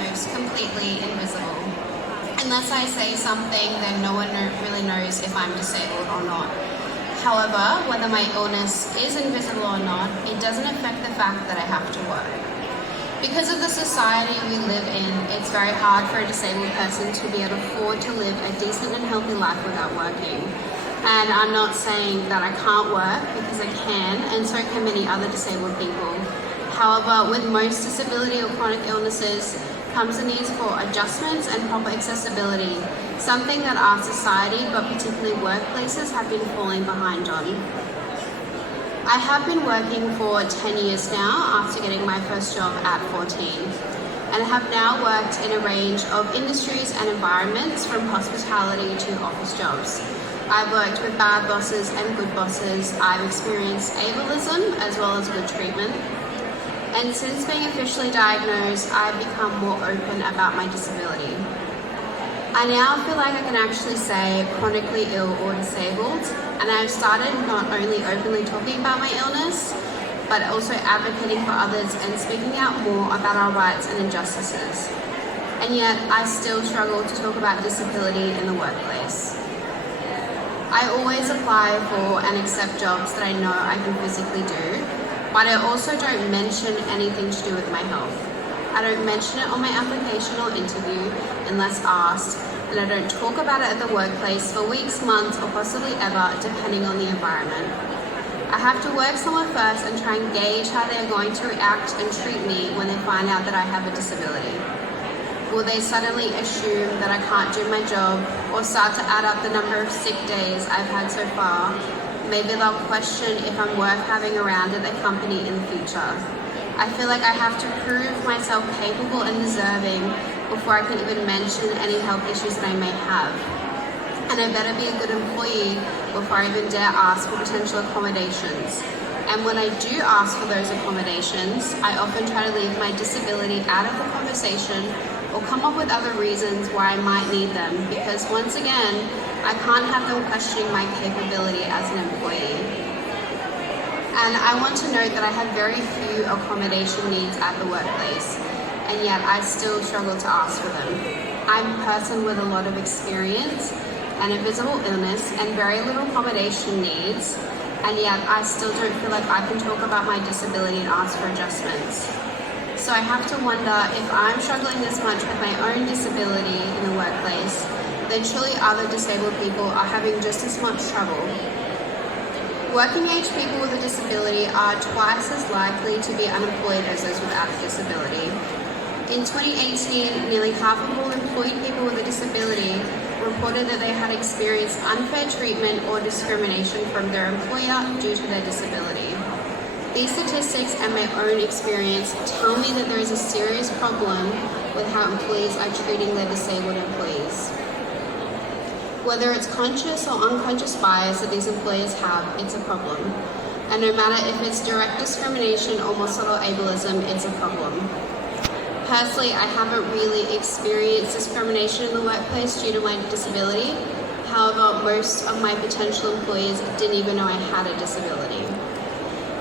foremost, completely invisible. Unless I say something, then no one really knows if I'm disabled or not. However, whether my illness is invisible or not, it doesn't affect the fact that I have to work. Because of the society we live in, it's very hard for a disabled person to be able to afford to live a decent and healthy life without working. And I'm not saying that I can't work, because I can, and so can many other disabled people. However, with most disability or chronic illnesses comes the needs for adjustments and proper accessibility, something that our society, but particularly workplaces, have been falling behind on. I have been working for 10 years now after getting my first job at 14, and have now worked in a range of industries and environments, from hospitality to office jobs. I've worked with bad bosses and good bosses. I've experienced ableism as well as good treatment. And since being officially diagnosed, I've become more open about my disability. I now feel like I can actually say chronically ill or disabled, and I've started not only openly talking about my illness, but also advocating for others and speaking out more about our rights and injustices. And yet, I still struggle to talk about disability in the workplace. I always apply for and accept jobs that I know I can physically do, but I also don't mention anything to do with my health. I don't mention it on my application or interview unless asked, and I don't talk about it at the workplace for weeks, months, or possibly ever, depending on the environment. I have to work somewhere first and try and gauge how they're going to react and treat me when they find out that I have a disability. Will they suddenly assume that I can't do my job, or start to add up the number of sick days I've had so far? Maybe they'll question if I'm worth having around at the company in the future. I feel like I have to prove myself capable and deserving before I can even mention any health issues that I may have. And I better be a good employee before I even dare ask for potential accommodations. And when I do ask for those accommodations, I often try to leave my disability out of the conversation, or come up with other reasons why I might need them, because once again, I can't have them questioning my capability as an employee. And I want to note that I have very few accommodation needs at the workplace, and yet I still struggle to ask for them. I'm a person with a lot of experience and a visible illness and very little accommodation needs, and yet I still don't feel like I can talk about my disability and ask for adjustments. So I have to wonder, if I'm struggling this much with my own disability in the workplace, then surely other disabled people are having just as much trouble. Working age people with a disability are twice as likely to be unemployed as those without a disability. In 2018, nearly half of all employed people with a disability reported that they had experienced unfair treatment or discrimination from their employer due to their disability. These statistics and my own experience tell me that there is a serious problem with how employees are treating their disabled employees. Whether it's conscious or unconscious bias that these employers have, it's a problem. And no matter if it's direct discrimination or more subtle ableism, it's a problem. Personally, I haven't really experienced discrimination in the workplace due to my disability. However, most of my potential employees didn't even know I had a disability.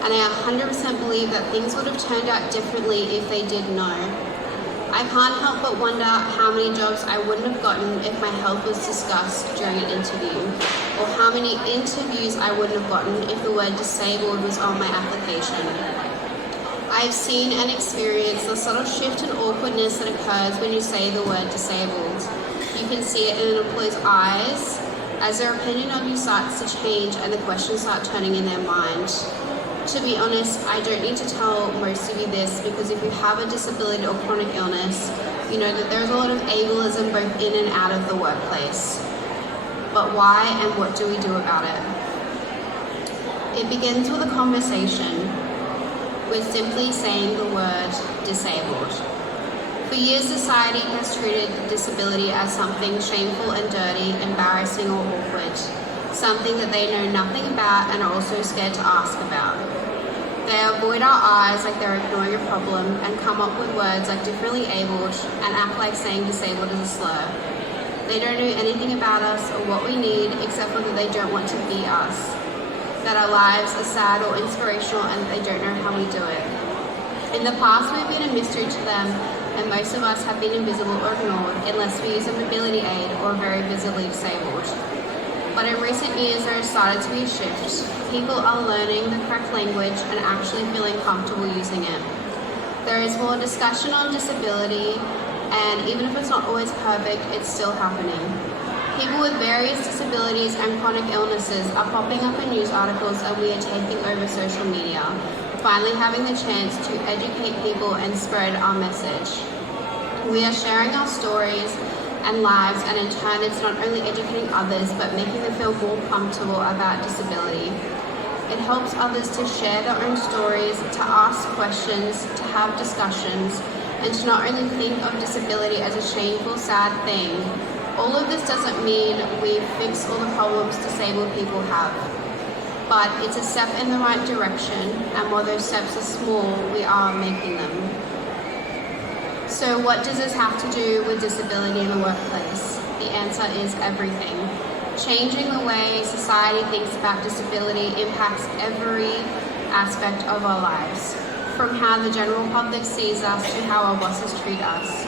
And I 100% believe that things would have turned out differently if they did know. I can't help but wonder how many jobs I wouldn't have gotten if my health was discussed during an interview, or how many interviews I wouldn't have gotten if the word disabled was on my application. I've seen and experienced the subtle shift and awkwardness that occurs when you say the word disabled. You can see it in an employee's eyes as their opinion of you starts to change and the questions start turning in their mind. To be honest, I don't need to tell most of you this, because if you have a disability or chronic illness, you know that there's a lot of ableism both in and out of the workplace. But why and what do we do about it? It begins with a conversation. We're simply saying the word disabled. For years, society has treated disability as something shameful and dirty, embarrassing or awkward, something that they know nothing about and are also scared to ask about. They avoid our eyes like they're ignoring a problem and come up with words like differently abled and act like saying disabled is a slur. They don't know anything about us or what we need, except for that they don't want to be us, that our lives are sad or inspirational and they don't know how we do it. In the past, we've been a mystery to them and most of us have been invisible or ignored unless we use a mobility aid or are very visibly disabled. But in recent years, there has started to be a shift. People are learning the correct language and actually feeling comfortable using it. There is more discussion on disability, and even if it's not always perfect, it's still happening. People with various disabilities and chronic illnesses are popping up in news articles, and we are taking over social media, finally having the chance to educate people and spread our message. We are sharing our stories and lives, and in turn it's not only educating others but making them feel more comfortable about disability. It helps others to share their own stories, to ask questions, to have discussions, and to not only think of disability as a shameful, sad thing. All of this doesn't mean we fix all the problems disabled people have, but it's a step in the right direction, and while those steps are small, we are making them. So what does this have to do with disability in the workplace? The answer is everything. Changing the way society thinks about disability impacts every aspect of our lives, from how the general public sees us to how our bosses treat us.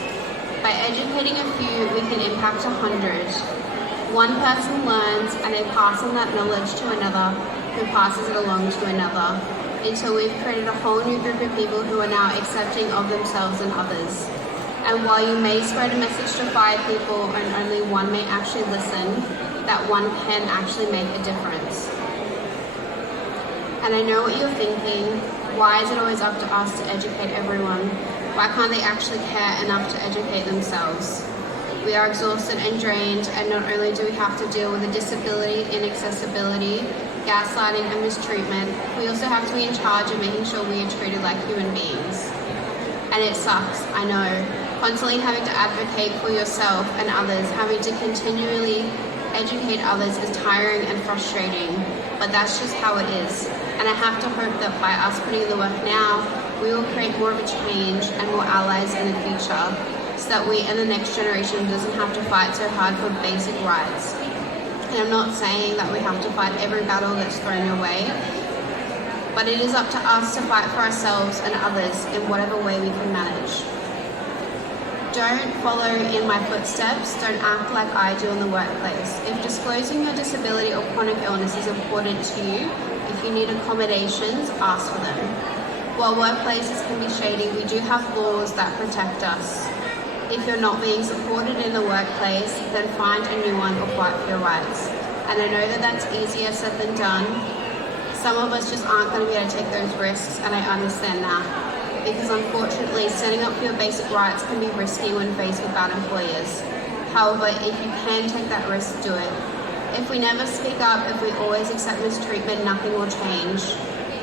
By educating a few, we can impact 100. One person learns, and they pass on that knowledge to another, who passes it along to another, until we've created a whole new group of people who are now accepting of themselves and others. And while you may spread a message to 5 people and only one may actually listen, that one can actually make a difference. And I know what you're thinking, why is it always up to us to educate everyone? Why can't they actually care enough to educate themselves? We are exhausted and drained, and not only do we have to deal with the disability, inaccessibility, gaslighting and mistreatment, we also have to be in charge of making sure we are treated like human beings. And it sucks, I know. Constantly having to advocate for yourself and others, having to continually educate others is tiring and frustrating, but that's just how it is. And I have to hope that by us putting in the work now, we will create more of a change and more allies in the future, so that we and the next generation doesn't have to fight so hard for basic rights. And I'm not saying that we have to fight every battle that's thrown your way, but it is up to us to fight for ourselves and others in whatever way we can manage. Don't follow in my footsteps, don't act like I do in the workplace. If disclosing your disability or chronic illness is important to you, if you need accommodations, ask for them. While workplaces can be shady, we do have laws that protect us. If you're not being supported in the workplace, then find a new one or fight for your rights. And I know that that's easier said than done. Some of us just aren't going to be able to take those risks, and I understand that. Because unfortunately, standing up for your basic rights can be risky when faced with bad employers. However, if you can take that risk, do it. If we never speak up, if we always accept mistreatment, nothing will change.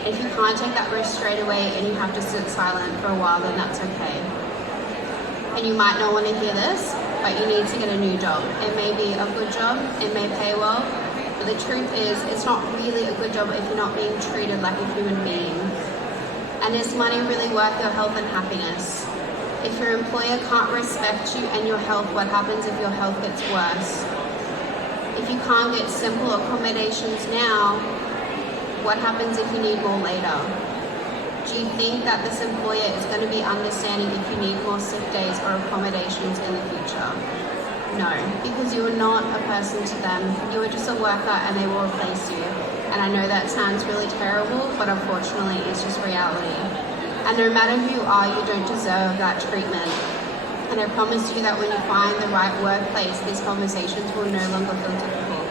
If you can't take that risk straight away and you have to sit silent for a while, then that's okay. And you might not want to hear this, but you need to get a new job. It may be a good job, it may pay well, but the truth is, it's not really a good job if you're not being treated like a human being. And is money really worth your health and happiness? If your employer can't respect you and your health, what happens if your health gets worse? If you can't get simple accommodations now, what happens if you need more later? Do you think that this employer is going to be understanding if you need more sick days or accommodations in the future? No, because you are not a person to them. You are just a worker and they will replace you. And I know that sounds really terrible, but unfortunately it's just reality. And no matter who you are, you don't deserve that treatment. And I promise you that when you find the right workplace, these conversations will no longer feel difficult.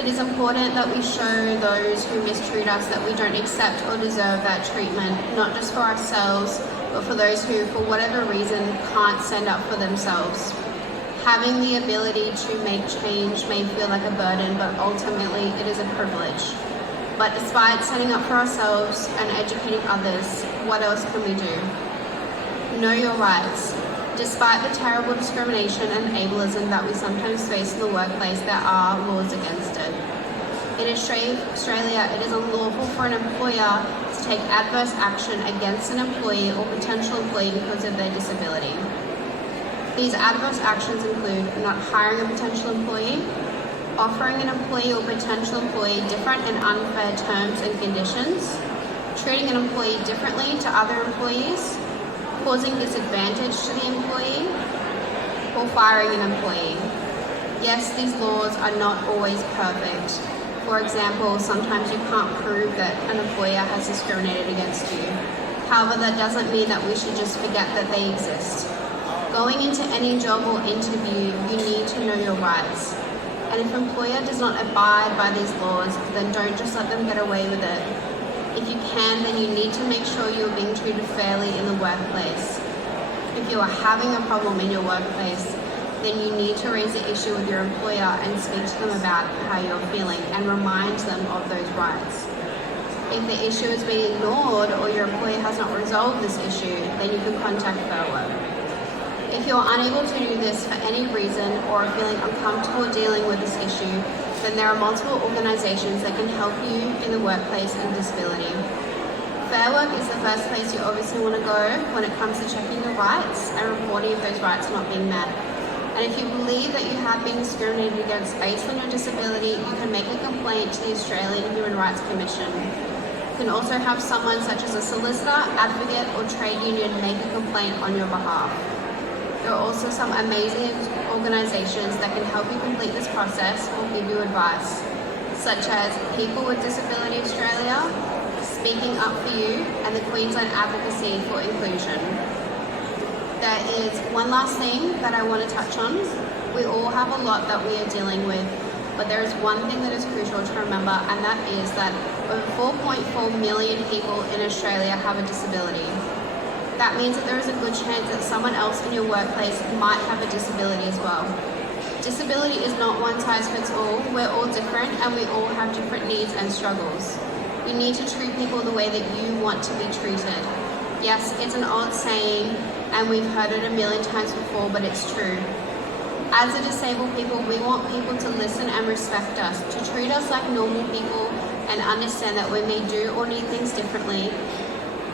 It is important that we show those who mistreat us that we don't accept or deserve that treatment, not just for ourselves, but for those who, for whatever reason, can't stand up for themselves. Having the ability to make change may feel like a burden, but ultimately it is a privilege. But despite standing up for ourselves and educating others, what else can we do? Know your rights. Despite the terrible discrimination and ableism that we sometimes face in the workplace, there are laws against it. In Australia, it is unlawful for an employer to take adverse action against an employee or potential employee because of their disability. These adverse actions include not hiring a potential employee, offering an employee or potential employee different and unfair terms and conditions, treating an employee differently to other employees, causing disadvantage to the employee, or firing an employee. Yes, these laws are not always perfect. For example, sometimes you can't prove that an employer has discriminated against you. However, that doesn't mean that we should just forget that they exist. Going into any job or interview, you need to know your rights. And if an employer does not abide by these laws, then don't just let them get away with it. If you can, then you need to make sure you are being treated fairly in the workplace. If you are having a problem in your workplace, then you need to raise the issue with your employer and speak to them about how you're feeling and remind them of those rights. If the issue is being ignored or your employer has not resolved this issue, then you can contact Fair Work. If you're unable to do this for any reason or are feeling uncomfortable dealing with this issue, then there are multiple organisations that can help you in the workplace and disability. Fair Work is the first place you obviously want to go when it comes to checking your rights and reporting if those rights are not being met. And if you believe that you have been discriminated against based on your disability, you can make a complaint to the Australian Human Rights Commission. You can also have someone such as a solicitor, advocate or trade union make a complaint on your behalf. There are also some amazing organisations that can help you complete this process or give you advice, such as People with Disability Australia, Speaking Up For You, and the Queensland Advocacy for Inclusion. There is one last thing that I want to touch on. We all have a lot that we are dealing with, but there is one thing that is crucial to remember, and that is that over 4.4 million people in Australia have a disability. That means that there is a good chance that someone else in your workplace might have a disability as well. Disability is not one size fits all. We're all different and we all have different needs and struggles. You need to treat people the way that you want to be treated. Yes, it's an old saying and we've heard it a million times before, but it's true. As a disabled people, we want people to listen and respect us, to treat us like normal people and understand that we may do or need things differently.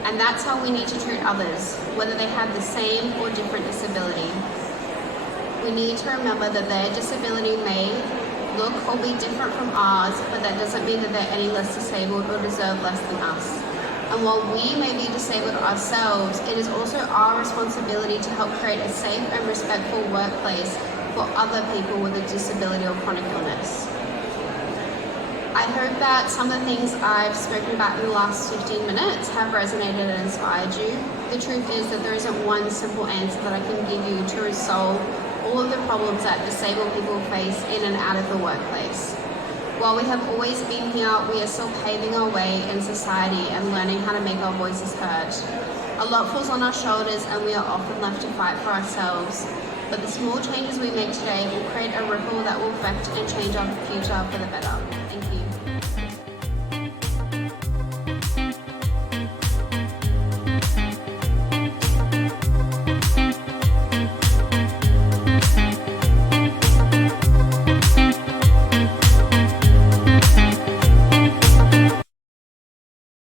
And that's how we need to treat others, whether they have the same or different disability. We need to remember that their disability may look or be different from ours, but that doesn't mean that they're any less disabled or deserve less than us. And while we may be disabled ourselves, it is also our responsibility to help create a safe and respectful workplace for other people with a disability or chronic illness. I hope that some of the things I've spoken about in the last 15 minutes have resonated and inspired you. The truth is that there isn't one simple answer that I can give you to resolve all of the problems that disabled people face in and out of the workplace. While we have always been here, we are still paving our way in society and learning how to make our voices heard. A lot falls on our shoulders and we are often left to fight for ourselves. But the small changes we make today will create a ripple that will affect and change our future for the better. Thank you.